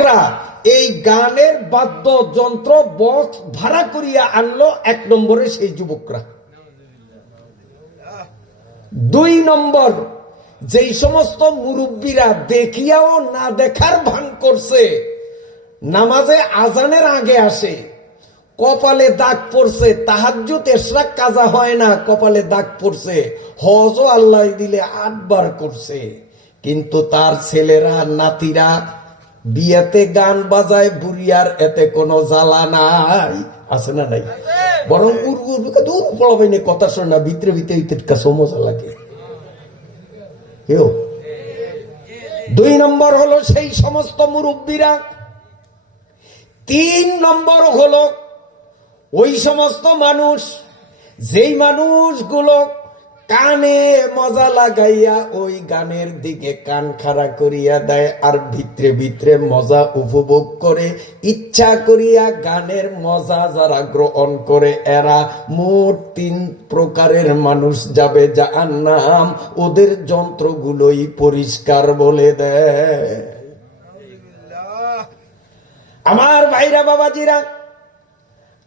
যুবকরা এই গানের বাদ্যযন্ত্র বক্স ভাড়া করিয়া আনলো, 1 নম্বরে সেই যুবকরা। 2 নম্বর, যেই সমস্ত মুরব্বীরা দেখিয়াও না দেখার ভান করছে, নামাজে আজানের আগে আসে, কপালে দাগ পড়ছে, তাহাজ্জুদ ইশরাক কাজা হয় না, কপালে দাগ পড়ছে, হজও আল্লাহ দিলে 8 বার করছে, কিন্তু তার ছেলেরা নাতিরা বিয়েতে গান বাজায়, বুড়িয়ার এতে কোনো জ্বালা নাই, আছে না নাই? বরং দূর পড়াবে না, কথা শোনে না, ভিতরে ভিতরে কাছে মজা লাগে। 2 নম্বর হলো সেই সমস্ত মুরব্বীরা। 3 নম্বর হলো ওই সমস্ত মানুষ, যেই মানুষগুলো কানে মজা লাগাইয়া ওই গানের দিকে কান খাড়া করিয়া দেয়, আর ভিতরে ভিতরে মজা উপভোগ করে, ইচ্ছা করিয়া গানের মজা যারা গ্রহণ করে, এরা মোট 3 প্রকারের মানুষ যাবে জাহান্নাম। ওদের যন্ত্রগুলোই পরিষ্কার বলে দেয়। আমার ভাইরা বাবাজিরা,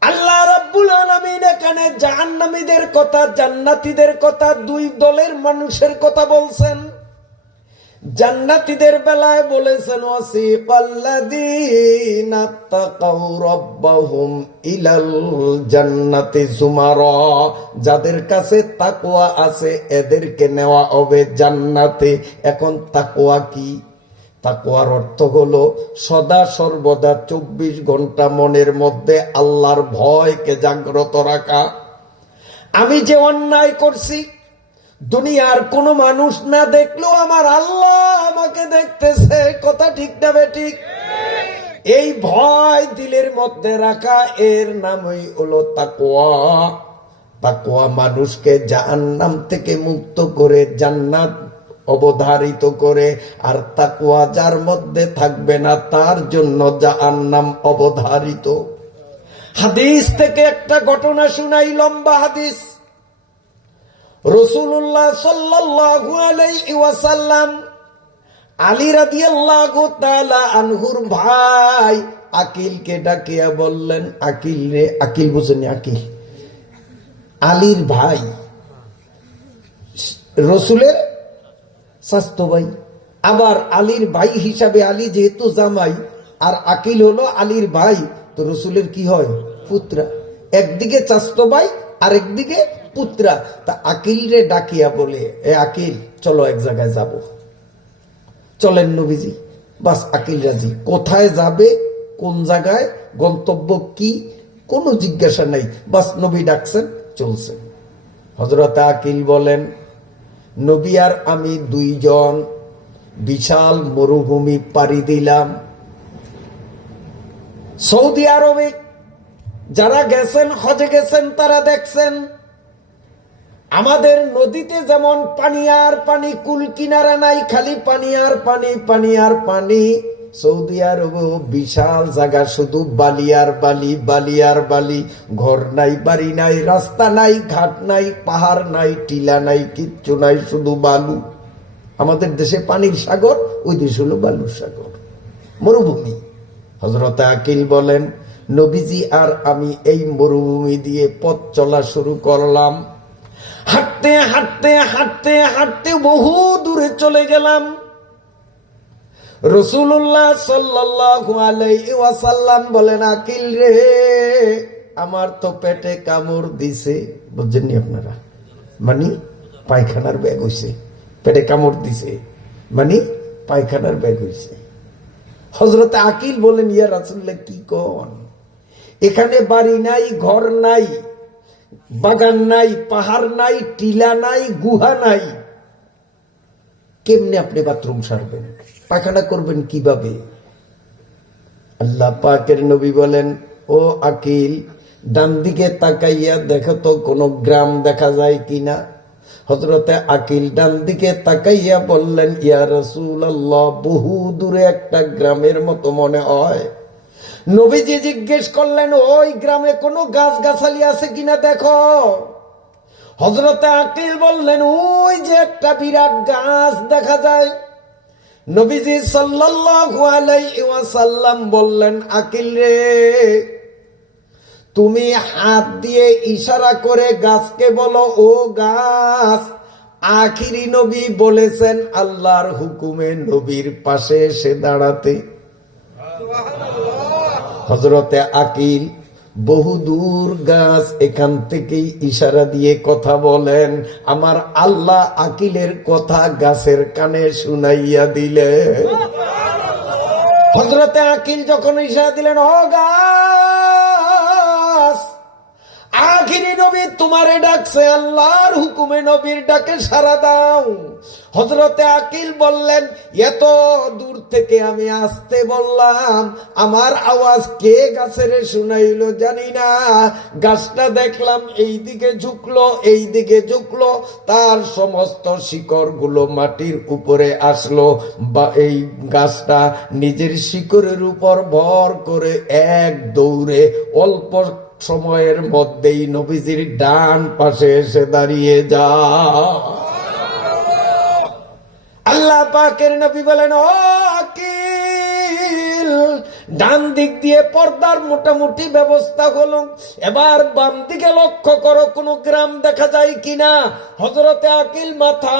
আল্লাহ রাব্বুল আলামিন এখানে জাহান্নামীদের কথা, জান্নাতীদের কথা, 2 দলের মানুষের কথা বলছেন। জান্নাতীদের বেলায় বলেছেন ওয়াসিকাল্লাযীনা তাকাউ রাব্বাহুম ইলাল জান্নাতি যুমারা, যাদের কাছে তাকওয়া আছে এদেরকে নেওয়া হবে জান্নাতে। এখন তাকওয়া কি? তাকওয়ার অর্থ হলো সদা সর্বদা 24 ঘন্টা মনের মধ্যে আল্লাহর ভয়কে জাগ্রত রাখা। আমি যে অন্যায় করছি, দুনিয়ার কোন মানুষ না দেখলেও আমার আল্লাহ আমাকে দেখতেছে, কথা ঠিক না বেঠিক? এই ভয় দিলের মধ্যে রাখা, এর নামই হলো তাকওয়া। তাকওয়া মানুষকে জাহান্নাম থেকে মুক্ত করে জান্নাত অবধারিত করে, আর তাকওয়া যার মধ্যে থাকবে না তার জন্য জাহান্নাম অবধারিত। হাদিস থেকে একটা ঘটনা শুনাই, লম্বা হাদিস। রাসূলুল্লাহ সাল্লাল্লাহু আলাইহি ওয়াসাল্লাম আলী রাদিয়াল্লাহু তাআলা আনহুর ভাই আকিলকে ডাকিয়া বললেন, আকিল রে, আকিল বুঝেনি? আকিল আলীর ভাই, রসুলের স্বাস্থ্য ভাই, আবার আলীর ভাই হিসাবে আলী যেহেতু জামাই, আর আকিল হলো আলীর ভাই, তো রসুলের কি হয়? পুত্রা। একদিকে চাস্তো ভাই, আরেকদিকে পুত্রা। তা আকিল রে ডাকিয়া বলে, এ আকিল, চলো এক জায়গায় যাব। চলেন নবীজি। বাস আকিল রাজি। কোথায় যাবে, কোন জায়গায়, গন্তব্য কি, কোনো জিজ্ঞাসা নাই, বাস নবী ডাকছেন, চলছেন। হযরত আকিল বলেন, নবী আর আমি 2 জন বিশাল মরুভূমি পাড়ি দিলাম। সৌদি আরবে যারা গেছেন, হজে গেছেন, তারা দেখছেন আমাদের নদীতে যেমন পানি আর পানি, কুল কিনারা নাই, খালি পানি আর পানি, পানি আর পানি। সৌদি আরবে বিশাল জায়গা, শুধু বালি আর বালি, বালি আর বালি। ঘর নাই, বাড়ি নাই, রাস্তা নাই, ঘাট নাই, পাহাড় নাই, টিলা নাই, কিচ্ছু নাই, শুধু বালু। আমাদের দেশে পানির সাগর, ওই দেশ হলো বালুর সাগর, মরুভূমি। হযরত আকিল বলেন, নবীজি আর আমি এই মরুভূমি দিয়ে পথ চলা শুরু করলাম। হাঁটতে হাঁটতে হাঁটতে হাঁটতে বহু দূরে চলে গেলাম। রাসূলুল্লাহ সাল্লাল্লাহু আলাইহি ওয়াসাল্লাম বলেন, আকিল রে, আমার তো পেটে কামড় দিছে। বুঝছেননি আপনারা? মানে পায়খানার ব্যাগ হইছে, পেটে কামড় দিছে, মানে পায়খানার ব্যাগ হইছে। হযরত আকিল বলেন, ইয়া রাসূলুল্লাহ, কি কোন? এখানে বাড়ি নাই, ঘর নাই, বাগান নাই, পাহাড় নাই, টিলা নাই, গুহা নাই, কেমনে আপনি বাথরুম সারবেন, পায়খানা করবেন কিভাবে? আল্লাহ পাকের নবী বলেন, ও আকিল, ডান দিকে তাকাইয়া দেখো তো কোনো গ্রাম দেখা যায় কিনা। হযরতে আকিল ডান দিকে তাকাইয়া বললেন, ইয়া রাসূলুল্লাহ, বহু দূরে একটা গ্রামের মতো মনে হয়। নবীজি জিজ্ঞেস করলেন, ওই গ্রামে কোনো গাছ গাছালি আছে কিনা দেখো। হযরতে আকিল বললেন, ওই যে একটা বিরাট গাছ দেখা যায়, নবীজি সাল্লাল্লাহু আলাইহি ওয়াসাল্লাম বললেন, আকিল রে, তুমি হাত দিয়ে ইশারা করে গাছকে বলো, ও গাছ। আখিরি নবী বলেছেন আল্লাহর হুকুমে নবীর পাশে এসে দাঁড়াতে। হযরতে আকিল বহুদূর গাছ, এখান থেকেই ইশারা দিয়ে কথা বলেন। আমার আল্লাহ আকিলের কথা গাছের কানে শুনাইয়া দিলেন। হযরতে আকিল যখন ইশারা দিলেন, ও গাছ, আখিরি নবী তোমারে ডাকছে, আল্লাহর হুকুমে নবীর ডাকে সাড়া দাও। হযরতে আকিল বললেন, এত দূর থেকে আমি আসতে বললাম, আমার আওয়াজ কে গাছের শুনাইলো জানি না। গাছটা দেখলাম এই দিকে ঝুঁকলো, এই দিকে ঝুঁকলো, তার সমস্ত শিকড় গুলো মাটির উপরে আসলো। বা এই গাছটা নিজের শিকড়ের উপর ভর করে এক দৌড়ে অল্প সময়ের মধ্যেই নবীজির ডান পাশে এসে দাঁড়িয়ে যা। আল্লাহ পাকের নবী বলেন, ও আকিল, ডান দিক দিয়ে পর্দার মোটামুটি ব্যবস্থা হলো, এবার বাম দিকে লক্ষ্য করো কোন গ্রাম দেখা যায় কিনা। হযরতে আকিল মাথা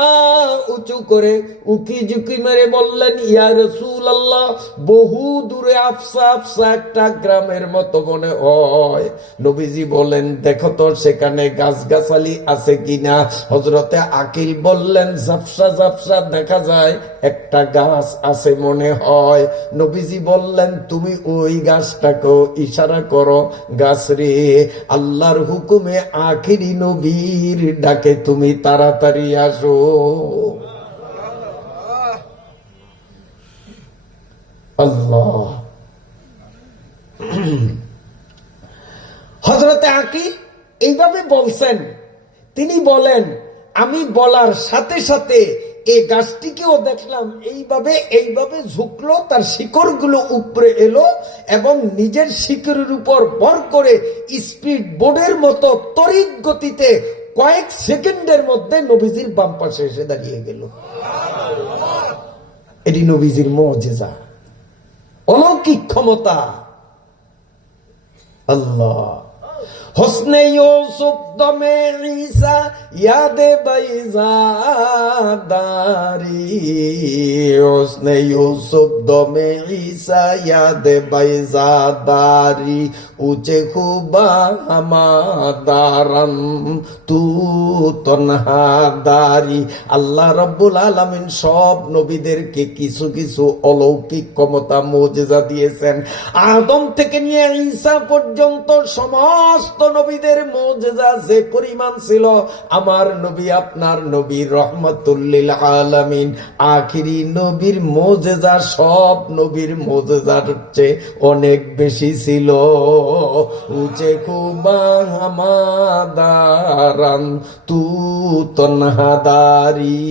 উঁচু করে উকি ঝুঁকি মেরে বললেন, ইয়া রাসূলুল্লাহ, বহু দূরে আফসা আফসা একটা গ্রামের মতো মনে হয়। নবীজি বলেন, দেখো তো সেখানে গাছগাছালি আছে কিনা। হযরতে আকিল বললেন, ঝাপসা ঝাপসা দেখা যায়, একটা গাছ আছে মনে হয়। নবীজি বললেন, তুমি ওই গাছটাকে ইশারা করো, গাছ রে, আল্লাহর হুকুমে আখিরি নবীর ডাকে তুমি তাড়াতাড়ি আসো। আল্লাহ। হযরতে আকিল এইভাবে বলছেন। তিনি বলেন, আমি বলার সাথে সাথে এই গাছটিকেও দেখলাম এইভাবে এইভাবে ঝুঁকলো, তার শিকড়গুলো উপরে এলো এবং নিজের শিকড়ের উপর ভর করে স্পিড বোর্ডের মতো তড়িৎ গতিতে কয়েক সেকেন্ডের মধ্যে নবীজির বাম পাশে এসে দাঁড়িয়ে গেল। এটি নবীজির মুজিজা, অলৌকিক ক্ষমতা। আল্লাহ। হোসনে ইউসুফ দমে ঈসা ইয়াদে বাইজাদারি, হোসনে ইউসুফ দমে ঈসা ইয়াদে বাইজাদারি, উচে খুবা হামাদারান তু তনহাদারি। আল্লাহ রাব্বুল আলামিন সব নবীদেরকে কিছু কিছু অলৌকিক ক্ষমতা মুজিজা দিয়েছেন। আদম থেকে নিয়ে ঈসা পর্যন্ত সমস্ত নবীদের মুজিজা যে পরিমাণ ছিল, আমার নবী আপনার নবী রহমাতুল লিল আলামিন আখিরি নবীর মুজিজা সব নবীর মুজিজার চেয়ে অনেক বেশি ছিল। উচে খুবা হামাদারান তু তনহাদারি।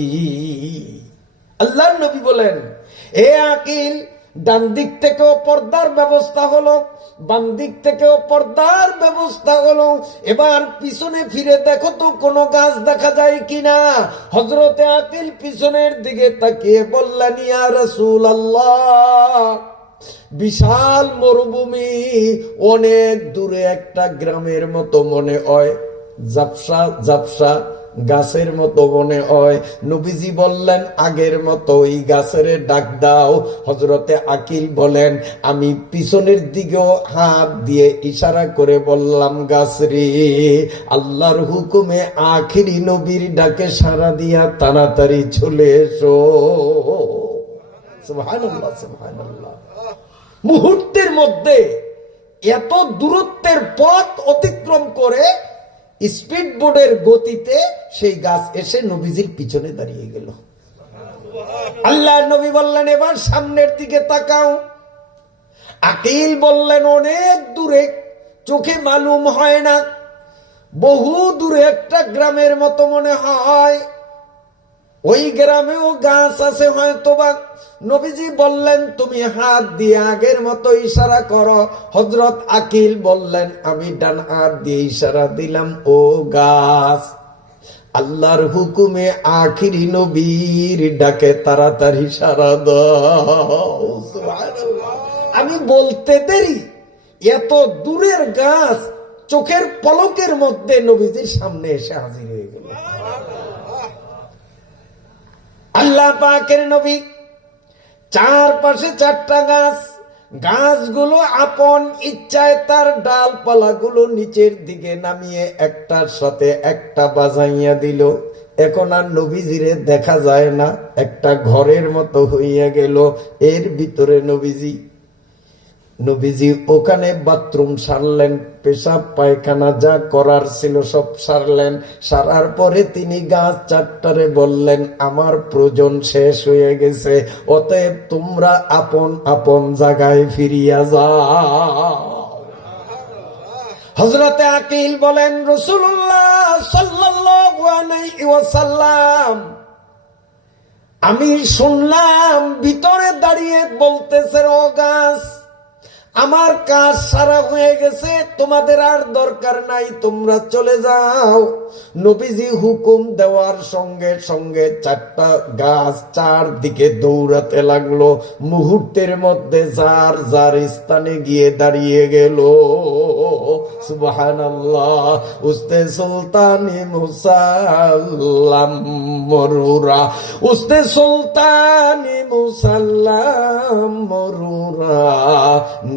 আল্লাহর নবী বলেন, এ আকিল, ডান দিক থেকেও পর্দার ব্যবস্থা হলো, বাম দিক থেকেও পর্দার ব্যবস্থা হলো, এবার পিছনে ফিরে দেখো তো কোনো গাছ দেখা যায় কিনা। হযরতে আকিল পিছনের দিকে তাকিয়ে বললেন, ইয়া রাসূলুল্লাহ, বিশাল মরুভূমি, অনেক দূরে একটা গ্রামের মতো মনে হয়, ঝাপসা ঝাপসা গাছের মতো মনে হয়। নবীজি বললেন, আগের মতো ওই গাছের ডাক দাও। হযরতে আকিল বলেন, আমি পিছনের দিকেও হাত দিয়ে ইশারা করে বললাম, গাছ রে, আল্লাহর হুকুমে আখিরি নবীর ডাকে সাড়া দিয়া তাড়াতাড়ি চলে এসো। সুবহানাল্লাহ, সুবহানাল্লাহ। মুহূর্তের মধ্যে এত দূরত্বের পথ অতিক্রম করে স্পিড বোর্ডের গতিতে সেই গাছ এসে নবীজির পিছনে দাঁড়িয়ে গেল। আল্লাহ নবী বললেন, এবার সামনের দিকে তাকাও। আকিল বললেন, অনেক দূরে, চোখে মালুম হয় না, বহু দূরে একটা গ্রামের মতো মনে হয়, ওই গ্রামেও গাছ আছে হয়তোবা। নবীজি বললেন, তুমি হাত দিয়ে আগের মতো ইশারা করো। হযরত আকিল বললেন, আমি ডান হাত দিয়ে ইশারা দিলাম, ও গাছ। আল্লাহর হুকুমে আখিরি নবীর ডাকে তাড়াতাড়ি সারা দাও। আমি বলতে দেরি, এত দূরের গাছ চোখের পলকের মধ্যে নবীজির সামনে এসে হাজির হয়ে গেল। আল্লাহ পাকের নবী, চারপাশে 4টা গাছ, গাছগুলো আপন ইচ্ছায় তার ডালপালাগুলো নিচের দিকে নামিয়ে একটার সাথে একটা বাজাইয়া দিল। এখন আর নবীজিরে দেখা যায় না, একটা ঘরের মতো হইয়া গেল। এর ভিতরে নবীজি ওখানে বাথরুম সারলেন, পেশাব পায়খানা যা করার ছিল সব সারলেন। সারার পরে তিনি গাছ 4টারে বললেন, আমার প্রয়োজন শেষ হয়ে গেছে, অতএব তোমরা আপন আপন জায়গায় ফিরিয়া যাও। হযরতে আকিল বলেন, রাসূলুল্লাহ সাল্লাল্লাহু আলাইহি ওয়াসাল্লাম, আমি শুনলাম ভিতরে দাঁড়িয়ে বলতেছে, ও গাছ, আমার কাজ সারা হয়ে গেছে, তোমাদের আর দরকার নাই, তোমরা চলে যাও। নবীজি হুকুম দেওয়ার সঙ্গে সঙ্গে 4টা গাছ 4 দিকে দৌড়াতে লাগলো। মুহূর্তের মধ্যে যার যার স্থানে গিয়ে দাঁড়িয়ে গেল। সুবহানাল্লাহ। উস্তে সুলতানি মুসাল্লাম মরুরা, উস্তে সুলতানি মুসাল্লাম মরুরা,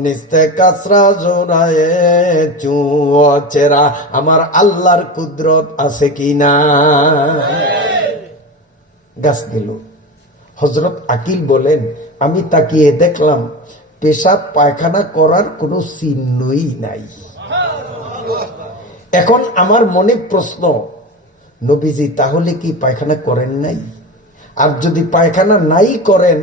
নিস্তে কাসরা জোড়ায়ে চুচেরা। আমার আল্লাহর কুদরত আছে কিনা? গাছ গেল। হযরত আকিল বলেন, আমি তাকিয়ে দেখলাম পেশাব পায়খানা করার কোনো চিহ্নই নাই। এখন আমার মনে প্রশ্ন, নবীজি তাহলে কি পায়খানা করেন নাই? আর যদি পায়খানা নাই করেন,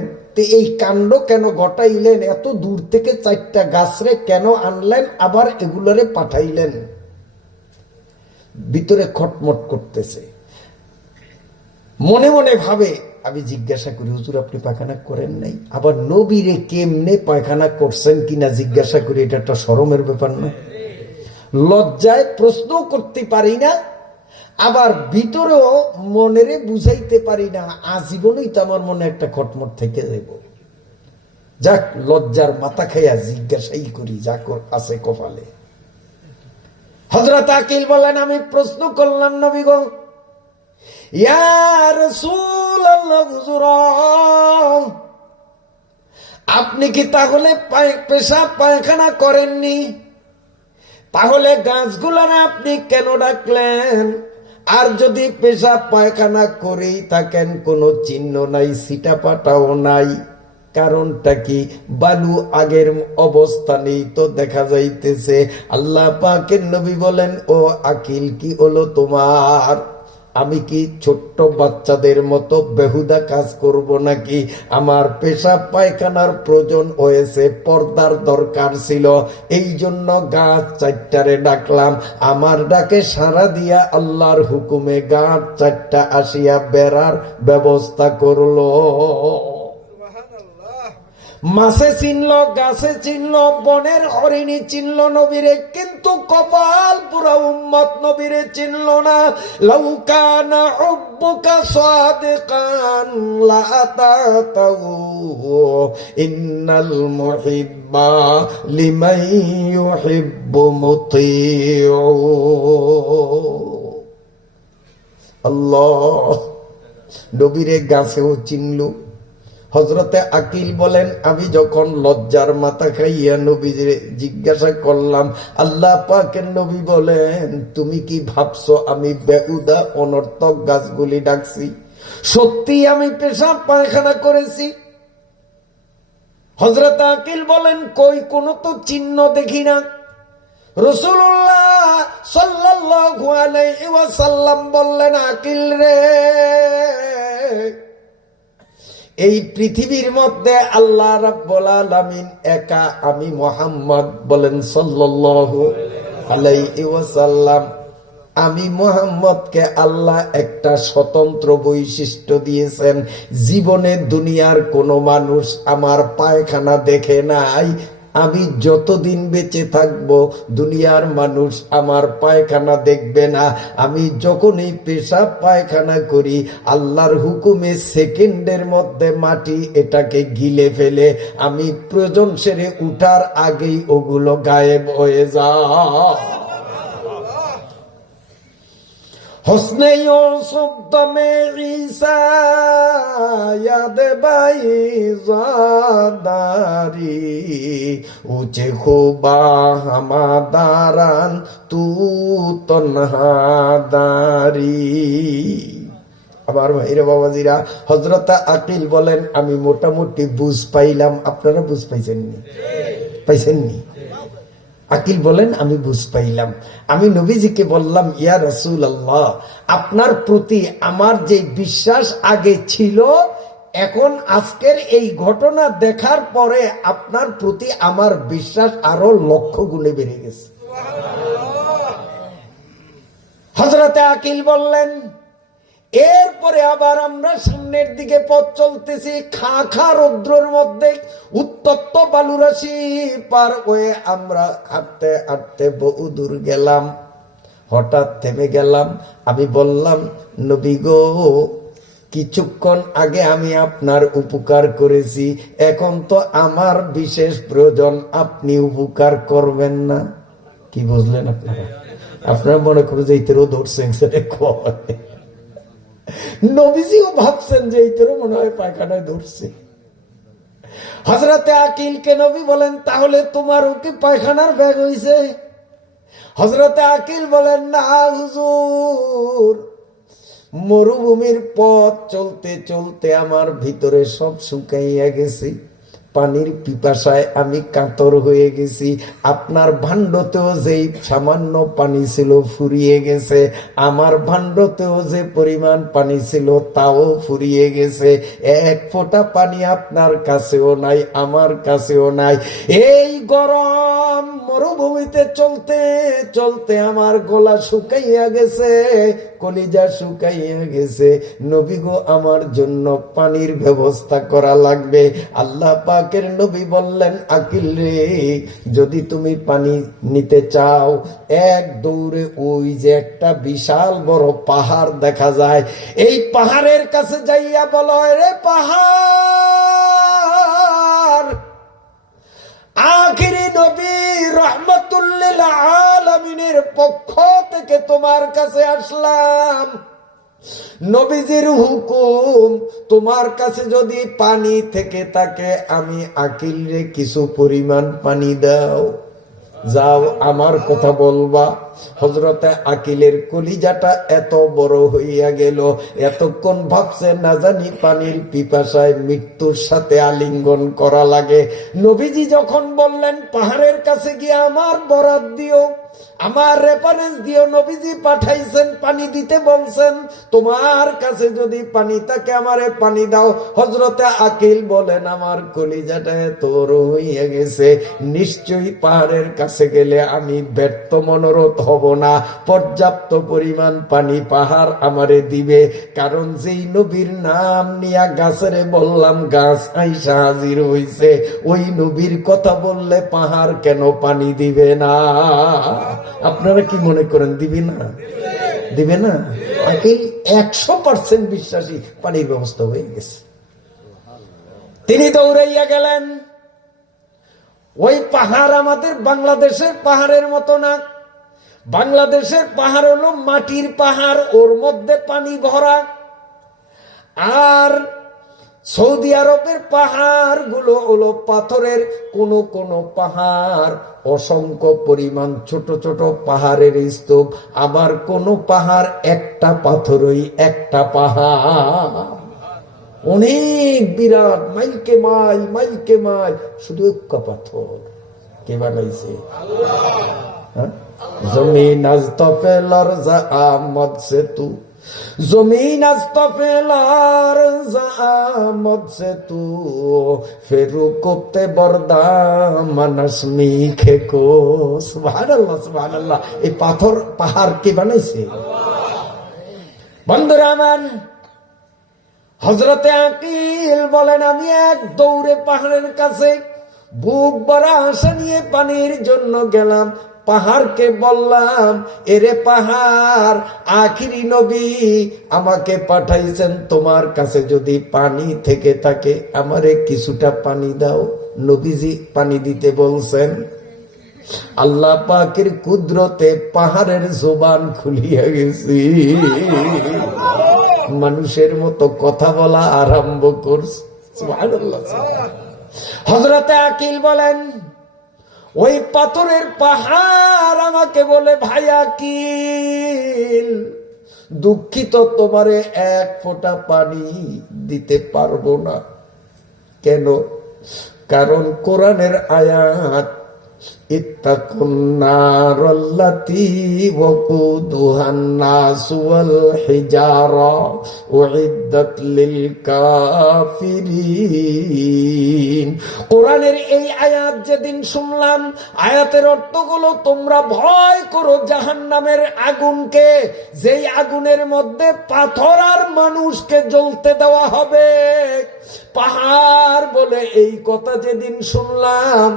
এই কাণ্ড কেন ঘটাইলেন? এত দূর থেকে 4টা গাছরে কেন আনলেন, আবার এগুলোরে পাঠাইলেন? ভিতরে খটমট করতেছে, মনে মনে ভাবে, আমি জিজ্ঞাসা করি, হুজুর আপনি পায়খানা করেন নাই? আবার নবীরে কেমনে পায়খানা করছেন কিনা জিজ্ঞাসা করি, এটা একটা শরমের ব্যাপার না? লজ্জায় প্রশ্ন করতে পারি না, আবার ভিতরেও মনেরে বুঝাইতে পারি না। আজীবনই তো আমার মনে একটা খটমট থেকে যাইব। যাক, লজ্জার মাথা খাইয়া জিজ্ঞাসাই করি, যা আছে কপালে। হযরত আকিল বলেন, আমি প্রশ্ন করলাম, নবী গো, ইয়া রাসূলুল্লাহ, হুজুর আপনি কি তাহলে পেশাব পায়খানা করেননি? তাহলে গাছগুলোর আপনি কেন ডাকলেন? আর যদি পেশাব পায়খানা করেই থাকেন, কোনো চিহ্ন নাই, সিটাপাটাও নাই, কারণটা কি? বালু আগের অবস্থানেই তো দেখা যাইতেছে। আল্লাহ পাকের নবী বলেন, ও আকিল, কি হলো তোমার? আমি কি ছোট্ট বাচ্চাদের মতো বেহুদা কাজ করব নাকি? আমার পেশাব পায়খানার প্রয়োজন হয়েছে, পর্দার দরকার ছিল, এই জন্য গাছ 4টারে ডাকলাম। আমার ডাকে সাড়া দিয়া আল্লাহর হুকুমে গাছ 4টা আসিয়া বেড়ার ব্যবস্থা করলো। মাছে চিনল, গাছে চিনল, বনের হরিণী চিনল নবীরে, কিন্তু কপাল পুরা উম্মত নবীরে চিনল না। লাউ কানা হুব্বুকা সাদিকান লা আতাতাহু ইন্নাল মুহিব্বা লিমান ইউহিব্বু মুতিউ। আল্লাহ নবীরে গাছেও চিনল। হযরতে আকিল বলেন, আমি যখন লজ্জার মাথা খাইয়া নবীজিরে জিজ্ঞাসা করলাম, আল্লাহ পাকের নবী বলেন, তুমি কি ভাবছো আমি বেহুদা অনর্থক গাছগুলি ডাকছি? সত্যি আমি পেশাব পায়খানা করেছি। হযরতে আকিল বলেন, কই, কোনো তো চিহ্ন দেখি না। রাসূলুল্লাহ সাল্লাল্লাহু আলাইহি ওয়াসাল্লাম বললেন, আকিল রে, এই পৃথিবীর মধ্যে আল্লাহ রাব্বুল আলামিন একা, আমি মুহাম্মদ বলেন সাল্লাল্লাহু আলাইহি ওয়াসাল্লাম, আমি মুহাম্মদকে আল্লাহ একটা স্বতন্ত্র বৈশিষ্ট্য দিয়েছেন। জীবনে দুনিয়ার কোনো মানুষ আমার পায়খানা দেখে নাই, আমি যতদিন বেঁচে থাকব দুনিয়ার মানুষ আমার পায়খানা দেখবে না। আমি যখনই পেশাব পায়খানা করি আল্লাহর হুকুমে সেকেন্ডের মধ্যে মাটি এটাকে গিলে ফেলে, আমি প্রয়োজন সেরে উঠার আগেই ওগুলো গায়েব হয়ে যায়। হোসনে ইউসুফ দমে ঈসা ইয়াদ বাই জাদারি উচে খুবা হামাদারান তু তনহাদারি। আবার ভাইরা বাবাজিরা, হযরত আকিল বলেন আমি মোটামুটি বুঝ পাইলাম। আপনারা বুঝ পাইছেননি? পাইছেননি? আকিল বলেন আমি বুঝ পাইলাম। আমি নবীজিকে বললাম, ইয়া রাসূলুল্লাহ, আপনার প্রতি আমার যে বিশ্বাস আগে ছিল, এখন আজকের এই ঘটনা দেখার পরে আপনার প্রতি আমার বিশ্বাস আরো লক্ষ গুণে বেড়ে গেছে। হযরতে আকিল বললেন, এরপরে আবার আমরা সামনের দিকে পথ চলতেছি, খা খা রৌদ্রের মধ্যে উত্তপ্ত বালুরাশি পার হয়ে আমরা হাঁটতে হাঁটতে বহু দূর গেলাম। হঠাৎ থেমে গেলাম। আমি বললাম, নবী গো, কিছুক্ষণ আগে আমি আপনার উপকার করেছি, এখন তো আমার বিশেষ প্রয়োজন, আপনি উপকার করবেন না? কি বুঝলেন আপনারা? আপনারা মনে করে যে ইতেরও ধরছেন, সেটা কবে নবীজিও ভাবছেন যে ইতেরও মনে হয় পায়খানায় ধরছে। হযরতে আকিলকে নবী বলেন, তাহলে তোমারও কি পায়খানার ব্যাগ হইছে? হযরতে আকিল বলেন, না হুজুর, মরুভূমির পথ চলতে চলতে আমার ভিতরে সব শুকাইয়া গেছে, পানির পিপাসায় আমি কাতর হয়ে গেছি। আপনার ভাণ্ডতেও যেই সামান্য পানি ছিল ফুরিয়ে গেছে, আমার ভাণ্ডতেও যে পরিমাণ পানি ছিল তাও ফুরিয়ে গেছে। এক ফোঁটা পানি আপনার কাছেও নাই, আমার কাছেও নাই। এই গরম মরুভূমিতে চলতে চলতে আমার গলা শুকাইয়া গেছে, কলিজা শুকাইয়া গেছে। নবী গো, আমার জন্য পানির ব্যবস্থা করা লাগবে। আল্লাহ পাকের নবী বললেন, আকিল রে, যদি তুমি পানি নিতে চাও, এক দৌড়ে ওই যে একটা বিশাল বড় পাহাড় দেখা যায়, এই পাহাড়ের কাছে যাইয়া বলো, রে পাহাড়, আখিরি নবী রাহমাতুল লিল আলামিনের পক্ষ থেকে তোমার কাছে আসলাম। নবীজির হুকুম, তোমার কাছে যদি পানি থেকে থাকে আমি আকিল রে কিছু পরিমাণ পানি দাও, যাও আমার কথা বলবা। হযরতে আকিলের কলিজাটা এত বড় হইয়া গেল, এতক্ষণ ভাবছে না জানি পানির পিপাসায় মৃত্যুর সাথে আলিঙ্গন করা লাগে। নবীজি যখন বললেন, পাহাড়ের কাছে গিয়ে আমার বরাত দিও, আমার রেফারেন্স দিও, নবীজি পাঠাইছেন, পানি দিতে বলছেন, তোমার কাছে যদি পানি থাকে আমারে পানি দাও। হযরতে আকিল বলেন, আমার কলিজাটা তোর হইয়া গেছে, নিশ্চয়ই পাহাড়ের কাছে গেলে আমি ব্যর্থ মনোরথ হব না, পর্যাপ্ত পরিমাণ পানি পাহাড় আমারে দিবে। কারণ যেই নবীর নাম নিয়া গাছেরে বললাম, গাছ আইসা হাজির হইছে, ওই নবীর কথা বললে পাহাড় কেন পানি দিবে না? আপনারা কি মনে করেন দিবে না? দিবে না? আকিল 100% বিশ্বাসী, পানির ব্যবস্থা হয়ে গেছে। তিনি দৌড়াইয়া গেলেন। ওই পাহাড় আমাদের বাংলাদেশের পাহাড়ের মতো না। বাংলাদেশের পাহাড় হলো মাটির পাহাড়, ওর মধ্যে পানি ভরা। আর সৌদি আরবের পাহাড় গুলো হলো পাথরের। কোন কোন পাহাড় অসংখ্য পরিমাণ ছোট ছোট পাহাড়ের স্তূপ, আবার কোন পাহাড় একটা পাথরই একটা পাহাড়, অনেক বিরাট, মাইলকে মাইল মাইলকে মাইল, শুধু একটা পাথর। কে বানাইছে? জমিন আজ তফেলার জামত সে তু, জমিন আজ তফেলার জামত সে তু, ফেরু কোতে বরদা মানস মিখে কো। সুবহানাল্লাহ, সুবহানাল্লাহ। এই পাথর পাহাড় কে বানাইছে? বন্ধুরা আমার, হযরতে আকিল বলেন, আমি এক দৌড়ে পাহাড়ের কাছে বুক ভরা আশা নিয়ে পানির জন্য গেলাম। পাহাড়কে বললাম, এরে পাহাড়, আখিরি নবী আমাকে পাঠাইছেন, তোমার কাছে যদি পানি থেকে থাকে আমারে কিছুটা পানি দাও। নবীজি পানি দিতে বলছেন। আল্লাহ পাকের কুদরতে পাহাড়ের জবান খুলিয়া গেছি, মানুষের মতো কথা বলা আরম্ভ করছে। সুবহানাল্লাহ। হযরতে আকিল বলেন, ওই পাথরের পাহাড় আমাকে বলে, ভাই আকিল, দুঃখিত, তোমারে এক ফোঁটা পানি দিতে পারবো না। কেন? কারণ কোরআনের আয়াত, ইত্তাকুন নারাল্লাতী ওয়াকুদুহান নাসু ওয়াল হিজারা উইদ্দাত লিল কাফিরিন। কোরআনের এই আয়াত যেদিন শুনলাম, আয়াতের অর্থগুলো, তোমরা ভয় করো জাহান্নামের আগুনকে, যেই আগুনের মধ্যে পাথর আর মানুষকে জ্বলতে দেওয়া হবে। পাহাড় বলে, এই কথা যেদিন শুনলাম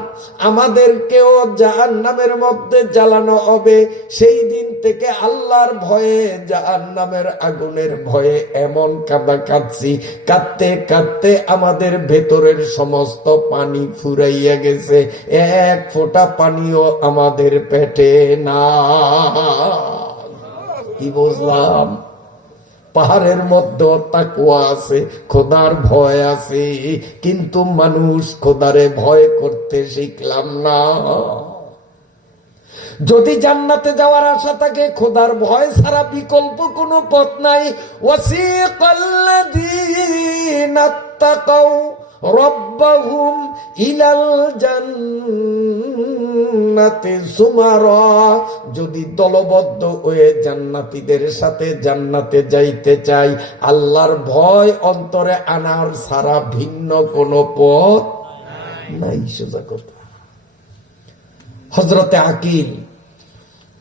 আমাদেরকেও জাহান্নামের মধ্যে জ্বালানো হবে, সেই দিন থেকে আল্লাহর ভয়ে, জাহান্নামের আগুনের ভয়ে এমন কাঁদা কাঁদছি, কাঁদতে কাঁদতে আমাদের ভেতরের সমস্ত পানি ফুরাইয়া গেছে, এক ফোঁটা পানিও আমাদের পেটে না। কি বুঝলাম? পাহাড়ের মধ্যে তাকওয়া আছে, খোদার ভয় আছে, কিন্তু মানুষ খোদারে ভয় করতে শিখলাম না। যদি জান্নাতে যাওয়ার আশা থাকে, খোদার ভয় ছাড়া বিকল্প কোনো পথ নাই। ওয়াসিকাল্লাযীনা তাকাউ রব্বাহুম ইলাল জান্নাতি যুমারা, যদি দলবদ্ধ হয়ে জান্নাতীদের সাথে জান্নাতে যাইতে চাই, আল্লাহর ভয় অন্তরে আনার ছাড়া ভিন্ন কোনো পথ নাই। সোজা কথা। হযরতে আকিল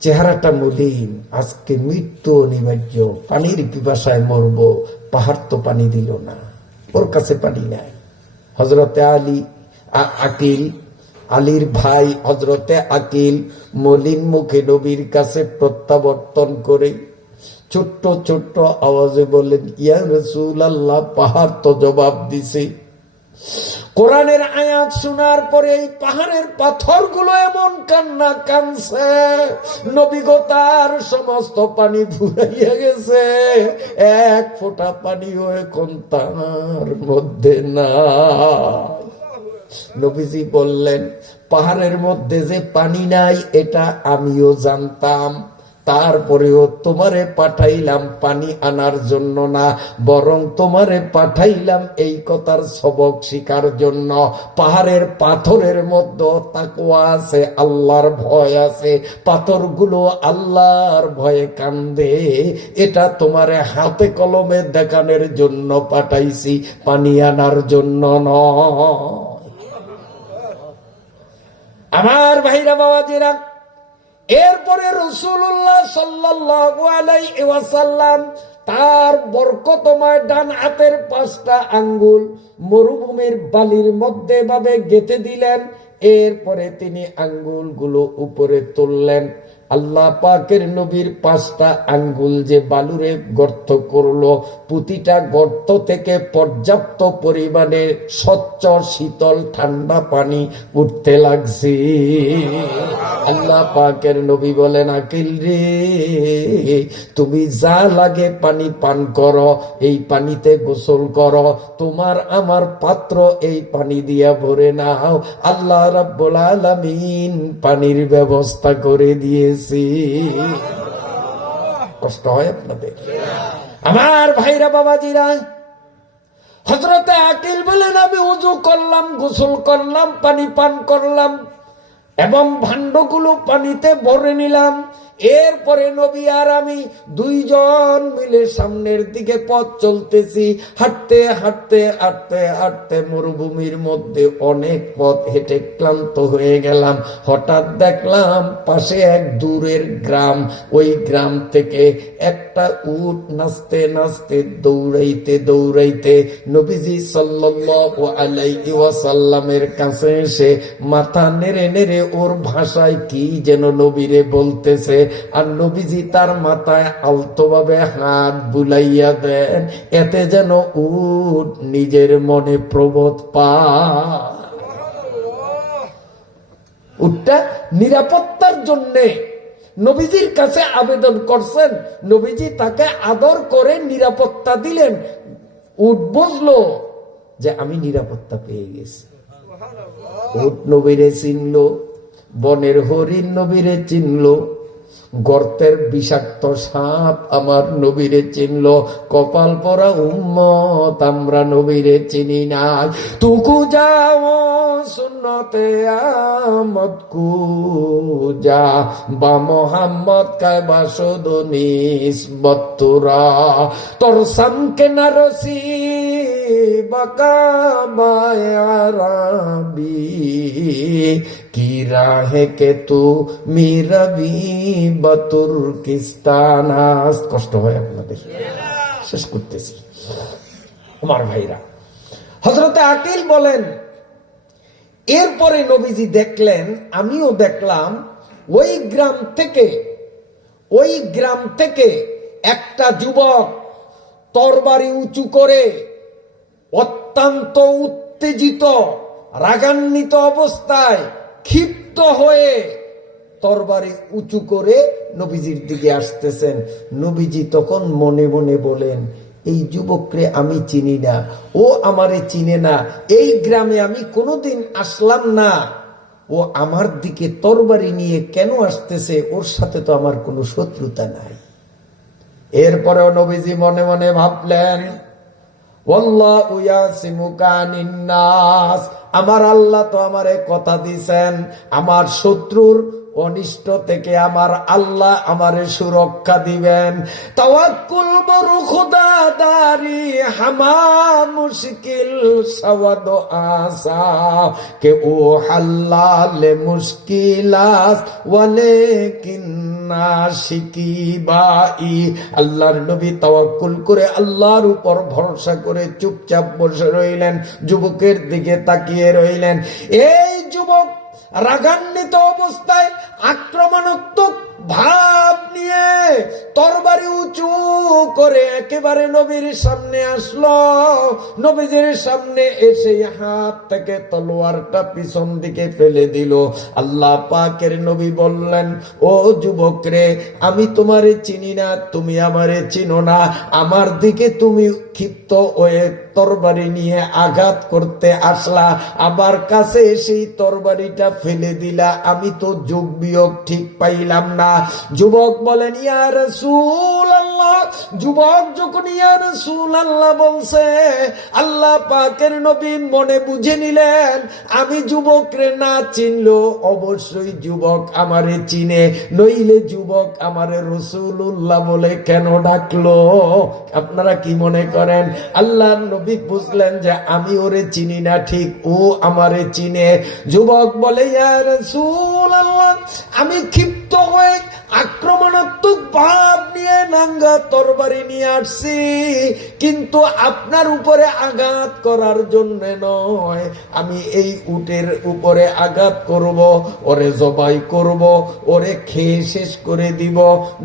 চেহারাটা মলিন, আজকে মৃত্যু অনিবার্য, পানির পিপাসায় মরব, পাহাড় তো পানি দিল না, ওর কাছে পানি নাই। হযরতে আকিল, আলীর ভাই হযরতে আকিল মলিন মুখে নবীর কাছে প্রত্যাবর্তন করে ছোট্ট ছোট্ট আওয়াজে বললেন, ইয়া রাসূলুল্লাহ, পাহাড় তো জবাব দিছে। কোরআনের আয়াত শোনার পরে এই পাহাড়ের পাথরগুলো এমন কান্না কানছে, নবী গো, তার সমস্ত পানি ফুরাইয়া গেছে, এক ফোঁটা পানিও এখন তার মধ্যে না। নবীজি বললেন, পাহাড়ের মধ্যে যে পানি নাই এটা আমিও জানতাম, তারপরেও তোমারে পাঠাইলাম পানি আনার জন্য না, বরং তোমারে পাঠাইলাম এই কথার সবক শিকার জন্য। পাহাড়ের পাথরের মধ্যে তাকওয়া আছে, আল্লাহর ভয় আছে, পাথরগুলো আল্লাহর ভয়ে কান্দে, এটা তোমারে হাতে কলমে দেখানোর জন্য পাঠাইছি, পানি আনার জন্য নয়। আমার ভাইরা বাবাজিরা, এরপরে রাসূলুল্লাহ সাল্লাল্লাহু আলাইহি ওয়াসাল্লাম তার বরকতময় ডান হাতের 5টা আঙ্গুল মরুভূমির বালির মধ্যে ভাবে গেঁথে দিলেন। এরপরে তিনি আঙ্গুলগুলো উপরে তুললেন। আল্লাহ পাকের নবীর 5টা আঙ্গুল যে বালুরে গর্ত করলো, প্রতিটা গর্ত থেকে পর্যাপ্ত পরিমাণে স্বচ্ছ শীতল ঠান্ডা পানি উঠতে লাগছে। আল্লাহ পাকের নবী বলেন, আকিল রে, তুমি যা লাগে পানি পান করো, এই পানিতে গোসল করো, তোমার আমার পাত্র এই পানি দিয়া ভরে নাও। আল্লাহ রাব্বুল আলামিন পানির ব্যবস্থা করে দিয়েছে। কষ্ট হয় আপনাদের? আমার ভাইরা বাবাজিরা, হযরতে আকিল বলেন, আমি ওযু করলাম, গোসল করলাম, পানি পান করলাম এবং ভান্ডগুলো পানিতে ভরে নিলাম। এরপরে নবী আর আমি দুইজন মিলে সামনের দিকে পথ চলতেছি। হাঁটতে হাঁটতে হাঁটতে হাঁটতে মরুভূমির মধ্যে অনেক পথ হেঁটে ক্লান্ত হয়ে গেলাম। হঠাৎ দেখলাম পাশে এক দূরের গ্রাম। ওই গ্রাম থেকে একটা উট নাচতে নাচতে দৌড়াইতে দৌড়াইতে নবীজি সাল্লাল্লাহু আলাইহি ওয়াসাল্লামের কাছে এসে মাথা নেড়ে নেড়ে ওর ভাষায় কি যেন নবীরে বলতেছে। আর নবীজি তার মাথায় আলতোভাবে হাত বুলাইয়া দেন, এতে যেন উট নিজের মনে প্রবোধ পায়। উটটা নিরাপত্তার জন্যে নবীজির কাছে আবেদন করছেন, নবীজি তাকে আদর করে নিরাপত্তা দিলেন। উট বুঝলো যে আমি নিরাপত্তা পেয়ে গেছি। উট নবীরে চিনল, বনের হরিণ নবীরে চিনল, গর্তের বিষাক্ত সাপ আমার নবীরে চিনল। কপাল পরা উম্মত আমরা নবীরে চিনি না। তুকু যাও সুন্নতে আমদ কুজা বা মোহাম্মদ কায়বা শুধু নিসবতুরা তোর সামকে না রসি বাকা বায়ারাবি কি রাহে কে তু মিরাবি তুর্কিস্তান। কষ্ট হয় আপনাদের, শেষ করতেছি। আমার ভাইরা, হযরতে আকিল বলেন, এরপরে নবীজি দেখলেন, আমিও দেখলাম, ওই গ্রাম থেকে একটা যুবক তরবারি উঁচু করে অত্যন্ত উত্তেজিত রাগান্বিত অবস্থায় ক্ষিপ্ত হয়ে তরবারি উঁচু করে নবীজির দিকে আসতেছেন। নবীজি তখন মনে মনে বলেন, এই যুবকরে আমি চিনি না, ও আমারে চিনে না, এই গ্রামে আমি কোনোদিন আসলাম না, ও আমার দিকে তরবারি নিয়ে কেন আসতেছে? ওর সাথে তো আমার কোনো শত্রুতা নাই। এরপরেও নবীজি মনে মনে ভাবলেন, ওয়াল্লাহু ইয়াসিমুকা আনিন নাস, আমার আল্লাহ তো আমারে কথা দিয়েছেন, আমার শত্রুর অনিষ্ট থেকে আমার আল্লাহ আমারে সুরক্ষা দিবেন। তাওয়াক্কুল বড় খোদাদারি হামা মুশকিল সওয়াদ আসা কে ও হাল্লালে মুশকিলাস ওয়ালাকিন নাশিকিবাই। আল্লাহর নবী তাওয়াক্কুল করে আল্লাহর উপর ভরসা করে চুপচাপ বসে রইলেন, যুবকের দিকে তাকিয়ে রইলেন। এই যুবক রাগান্বিত অবস্থায় আক্রমণাত্মক ভাব নিয়ে তরবারি উঁচু করে একেবারে নবীর সামনে আসলো। নবীজির সামনে এসে হাত থেকে তলোয়ারটা পিছন দিকে ফেলে দিল। আল্লাহ পাকের নবী বললেন, ও যুবক রে, আমি তোমারে চিনি না, তুমি আমারে চিনো না, আমার দিকে তুমি ক্ষিপ্ত হয়ে তরবারি নিয়ে আঘাত করতে আসলা, আমার কাছে এসে তরবারিটা ফেলে দিলা, আমি তো যোগ বিয়োগ ঠিক পাইলাম না। যুবক বলেন, ইয়া রাসূলুল্লাহ। যুবক যখন ইয়া রাসূলুল্লাহ বলছে, আল্লাহ পাকের নবী মনে বুঝে নিলেন, আমি যুবক রে না চিনলো অবশ্যই যুবক আমারে চিনে, নইলে যুবক আমারে রাসূলুল্লাহ বলে কেন ডাকলো? আপনারা কি মনে করেন? আল্লাহর নবী বুঝলেন যে আমি ওরে চিনি না, ঠিক ও আমারে চিনে। যুবক বলে, ইয়া রাসূলুল্লাহ, আমি ক্ষিপ্ত হয়ে আক্রমণাত্মক ভাব নিয়ে নাঙ্গা তরবারি নিয়ে আসছি, কিন্তু আপনার উপরে আঘাত করার জন্য নয়, আমি এই উটের উপরে আঘাত করব, ওরে জবাই করব, ওরে খেয়ে শেষ করে দিব।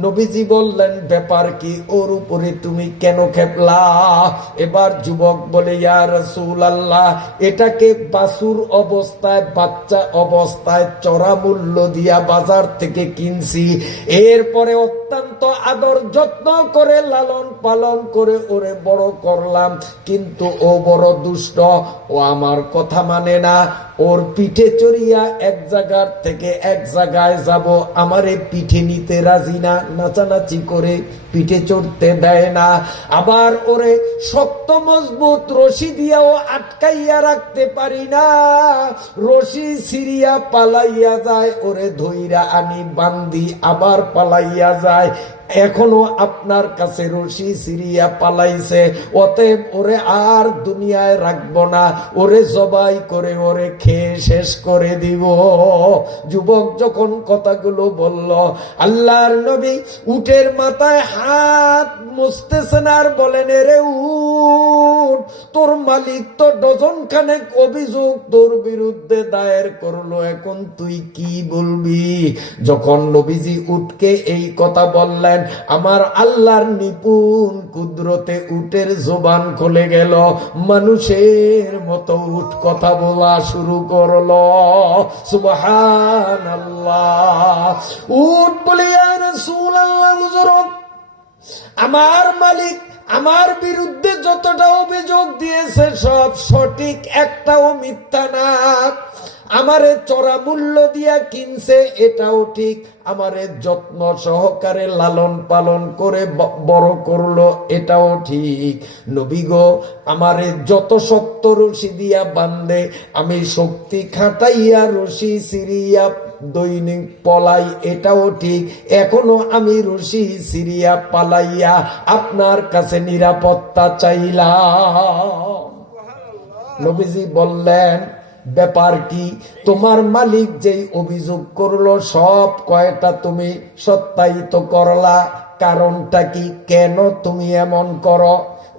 নবীজি বললেন, ব্যাপার কি, ওর উপরে তুমি কেন খেপলা? এবার যুবক বলে, ইয়া রাসূলুল্লাহ, এটাকে বাছুর অবস্থায়, বাচ্চা অবস্থায় চড়া মূল্য দিয়া বাজার থেকে কিনছি, এরপরে অত্যন্ত আদর যত্ন করে লালন পালন করে ওরে বড় করলাম, কিন্তু ও বড় দুষ্ট, ও আমার কথা মানে না, ও ওর পিঠে চড়িয়া এক জায়গার থেকে এক জায়গায় যাব, আমারে পিঠে নিতে রাজি না, নাচানাচি করে পিঠে চড়তে দেয় না। আবার ওরে শক্ত মজবুত রশি দিয়াও আটকাইয়া রাখতে পারি না, রশি সিরিয়া পালাইয়া যায়, ওরে ধইরা আনি বান্দি আবার পালাইয়া যায়। এখনো আপনার কাছে রশি সিরিয়া পালাইছে, অতএব ওরে আর দুনিয়ায় রাখবো না, ওরে জবাই করে ওরে খেয়ে শেষ করে দিব। যুবক যখন কথাগুলো বলল, আল্লাহর নবী উটের মাথায় হাত মুছতেছেন আর বলেন, রে উট, তোর মালিক তো ডজন খানেক অভিযোগ তোর বিরুদ্ধে দায়ের করলো, এখন তুই কি বলবি? যখন নবীজি উটকে এই কথা বললেন, আমার আল্লাহর নিপুণ কুদরতে উটের জবান খুলে গেল, মানুষের মতো উট কথা বলা শুরু করলো। সুবহানাল্লাহ। উট বলে, ইয়া রাসূলুল্লাহ, হুজুর আমার মালিক আমার বিরুদ্ধে যতটা অভিযোগ দিয়েছে সব সঠিক, একটাও মিথ্যা না। আমারে চড়া মূল্য দিয়া কিনছে, এটাও ঠিক। আমারে যত্ন সহকারে লালন পালন করে বড় করলো, এটাও ঠিক। নবী গো, আমারে যত শক্ত রশি দিয়া বান্ধে, আমি শক্তি খাটাইয়া রশি সিরিয়া দৈনিক পলাই, এটাও ঠিক। এখনো আমি রশি সিরিয়া পালাইয়া আপনার কাছে নিরাপত্তা চাইলাম। নবীজি বললেন, ব্যাপার কি? তোমার মালিক যেই অভিযোগ করলো সব কয়টা তুমি সত্যায়িত করলা, কারণটা কি? কেন তুমি এমন করো?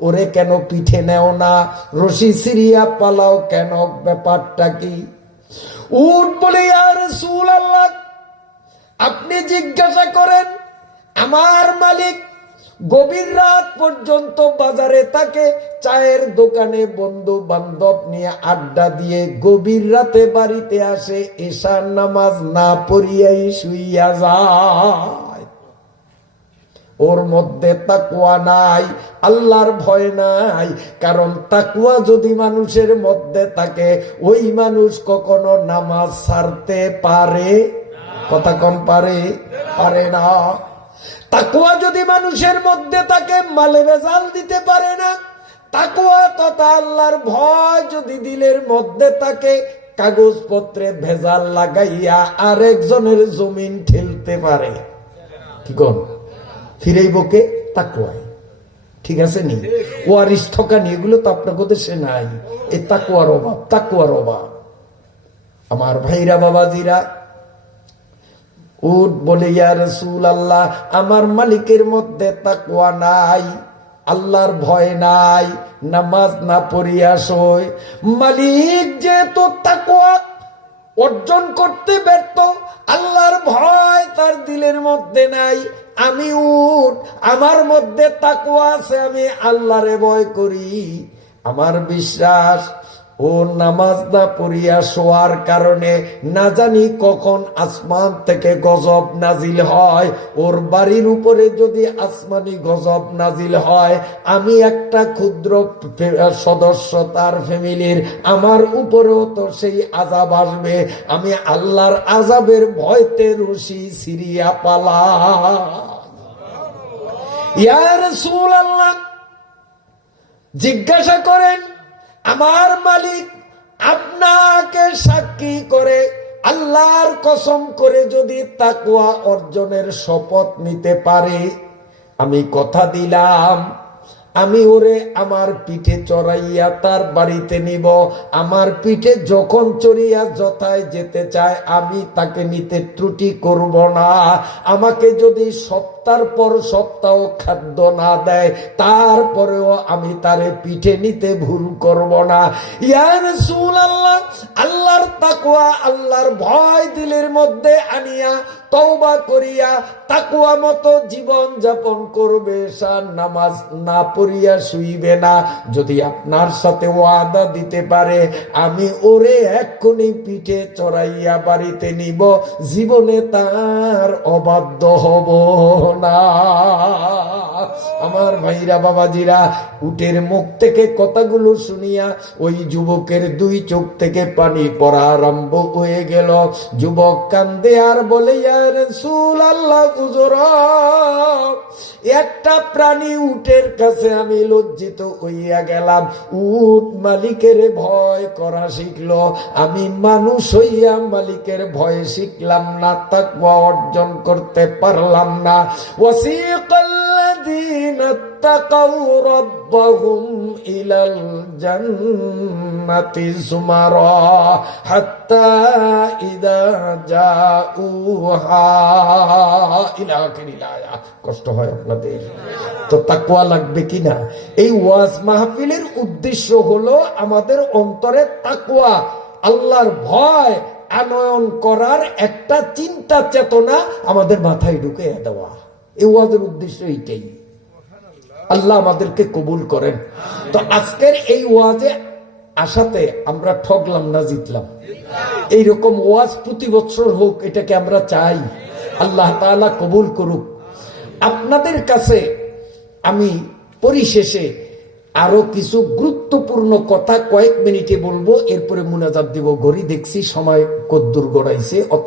ওরে কেন পিঠে নেও না? রশি সিরিয়া পালাও কেন? ব্যাপারটা কি? উট বলে, ইয়া রাসূলুল্লাহ, আপনি জিজ্ঞাসা করেন। আমার মালিক গভীর রাত পর্যন্ত বাজারে থাকে, চায়ের দোকানে বন্ধু বান্ধব নিয়ে আড্ডা দিয়ে গভীর রাতে বাড়িতে আসে, এশার নামাজ না পড়িয়াই শুইয়া যায়। ওর মধ্যে তাকওয়া নাই, আল্লাহর ভয় নাই। কারণ তাকওয়া যদি মানুষের মধ্যে থাকে, ওই মানুষ কখনো নামাজ ছাড়তে পারে? কথা কম পারে? পারে না। তাকওয়া যদি মানুষের মধ্যে থাকে, মালে ভেজাল দিতে পারে না। তাকওয়া তথা আল্লাহর ভয় যদি দিলের মধ্যে থাকে, কাগজপত্রে ভেজাল লাগাইয়া আরেকজনের জমিন ঠেলতে পারে। কি কোন ফিরেই বকে তাকওয়ায়, ঠিক আছে নি? ওয়ারিস ঠকানি এগুলো তো আপনাকে দেশে নাই। এই তাকওয়ার অভাব, তাকওয়ার অভাব। আমার ভাইরা বাবাজিরা, উট বলে, ইয়া রাসূলুল্লাহ, আমার মালিকের মধ্যে তাকওয়া নাই, আল্লাহর ভয় নাই, নামাজ না পড়িয়া শোয়। মালিক যেহেতু তাকওয়া অর্জন করতে ব্যর্থ, আল্লাহর ভয় তার দিলের মধ্যে নাই। আমি উট, আমার মধ্যে তাকওয়া আছে, আমি আল্লাহরে ভয় করি। আমার বিশ্বাস, ও নামাজ না পড়িয়া শোয়ার কারণে না জানি কখন আসমান থেকে গজব নাজিল হয়। ওর বাড়ির উপরে যদি আসমানি গজব নাজিল হয়, আমি একটা ক্ষুদ্র সদস্য তার ফ্যামিলির, আমার উপরেও তো সেই আযাব আসবে। আমি আল্লাহর আযাবের ভয়তে রশি সিরিয়া পালা। ইয়া রাসূলুল্লাহ, জিজ্ঞাসা করেন, আমার মালিক আপনাকে সাক্ষী করে আল্লাহর কসম করে যদি তাকওয়া অর্জনের শপথ নিতে পারে, আমি কথা দিলাম, আমি ওরে আমার পিঠে চড়াইয়া তার বাড়িতে নিব। আমার পিঠে যখন চড়িয়া যথায় যেতে চায়, আমি তাকে নিতে ত্রুটি করব না। আমাকে যদি সপ্তাহ পর সপ্তাহ খাদ্য না দেয়, তারপরেও আমি তারে পিঠে নিতে ভুল করব না। ইয়া রাসূলুল্লাহ, আল্লাহর তাকওয়া, আল্লাহর ভয় দিলের মধ্যে আনিয়া তওবা করিয়া তাকওয়া মতো জীবন যাপন করবে, নামাজ না পড়িয়া করিয়া শুইবে না। যদি আপনার সাথে ওয়াদা দিতে পারে আমি ওরে এক্ষুনি পিঠে চড়াইয়া বাড়িতে নিব, জীবনে তার অবাধ্য হব না। আমার ভাইরা বাবাজিরা, উটের মুখ থেকে কথাগুলো শুনিয়া ওই যুবকের দুই চোখ থেকে পানি পড়া আরম্ভ হয়ে গেল। যুবক কান্দে আর বলে, ইয়া রাসূলুল্লাহ, হুজুর, একটা প্রাণী উটের কাছে আমি লজ্জিত হইয়া গেলাম। উট মালিকের ভয় করা শিখলো, আমি মানুষ হইয়া মালিকের ভয় শিখলাম না, তাকওয়া অর্জন করতে পারলাম না। ওয়াসিকাল্লাযীনা তাকাউ রাব্বাহুম ইলাল জান্নাতি যুমারা হাত্তা ইযা জাউহা ইলা আখিরিল আয়া। কষ্ট হয় আপনাদের তো? তাকওয়া লাগবে কিনা? এই ওয়াজ মাহফিলের উদ্দেশ্য হলো আমাদের অন্তরে তাকওয়া, আল্লাহর ভয় আনয়ন করার একটা চিন্তা চেতনা আমাদের মাথায় ঢুকে দেওয়া। এই ওয়াজের উদ্দেশ্য এইটাই। আল্লাহ আমাদেরকে কবুল করেন। তো আজকের এই ওয়াজে আশাতে আমরা ঠকলাম না, জিতলাম। এইরকম ওয়াজ প্রতি বছর হোক, এটাকে আমরা চাই। আল্লাহ তাআলা কবুল করুক। আপনাদের কাছে আমি পরিশেষে আরো কিছু গুরুত্বপূর্ণ কথা কয়েক মিনিটে বলবো, এরপরে মুনাজাত দিব। ঘড়ি দেখছি সময় কদ্দুর গড়াইছে।